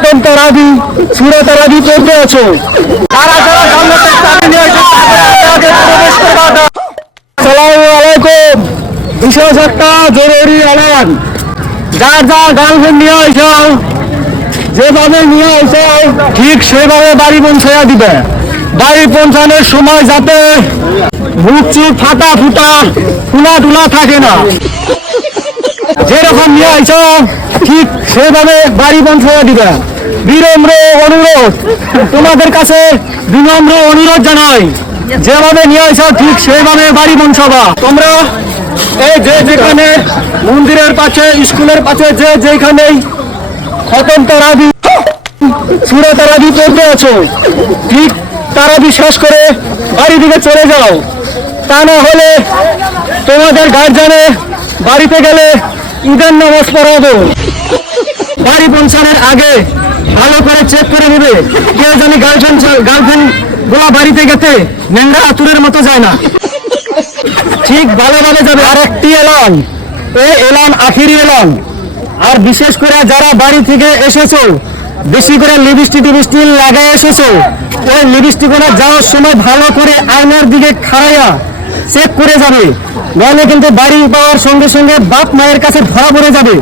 খতম তারাবি সূরা তারাবি পড়তে আছো, তারা যারা জান্নাতের চাবি নিয়ে এসে তাদের প্রবেশ করবা। আসসালামু আলাইকুম। বিশেষ একটা জরুরি এলান, যার যা গার্লফ্রেন্ড নিয়ে আইসো, যেভাবে নিয়ে আইসো ঠিক সেভাবে বাড়ি পৌঁছাইয়া দিবে। বাড়ি পৌঁছানোর সময় যাতে মুখ চুখ ফাটা ফুটা ফুলা টুলা থাকে না, যেরকম নিয়ে আইসো ঠিক সেভাবে বাড়ি পৌঁছাইয়া দিবে। বিনম্র অনুরোধ, তোমাদের কাছে বিনম্র অনুরোধ জানাই, যেভাবে নিয়ে আইসো ঠিক সেভাবে বাড়ি পৌঁছাবা। তোমরা এই যে যেখানে মন্দিরের পাশে স্কুলের পাশে যে যেখানেই খতম তারাবি সূরা তারাবি পড়তে আছো, ঠিক তারাবি শেষ করে বাড়ি দিকে চলে যাও। তা না হলে তোমাদের গার্জিয়ানে বাড়িতে গেলে ঈদের নামাজ পড়াবো। বাড়ি পৌঁছানোর আগে ভালো করে চেক করে নেবে, কেউ জানি গার্লফ্রেন্ড গুলা বাড়িতে গেতে নেংরা আতুরের মতো যায় না, ঠিক ভালোভাবে যাবে। আর একটি এলান, এই এলান আখিরি এলান। আর বিশেষ করে যারা বাড়ি থেকে এসেছো, বেশি করে লিপস্টিক লাগাই এসেছো, ওই লিপস্টিক যাওয়ার সময় ভালো করে আয়নার দিকে খাড়াইয়া চেক করে যাবে, নইলে কিন্তু বাড়ি পাওয়ার সঙ্গে সঙ্গে বাপ মায়ের কাছে ধরা পড়ে যাবে।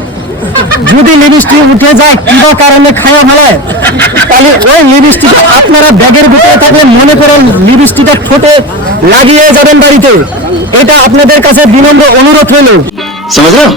যদি লিপস্টিক উঠে যায় কিবা কারণে খাওয়া ভালো, তাহলে ওই লিপস্টিক আপনারা ব্যাগের ভিতরে থাকলে মনে করেন লিপস্টিকটা ঠোঁটে লাগিয়ে যাবেন বাড়িতে। এটা আপনাদের কাছে বিনম্র অনুরোধ রইল। समझ रहे हो?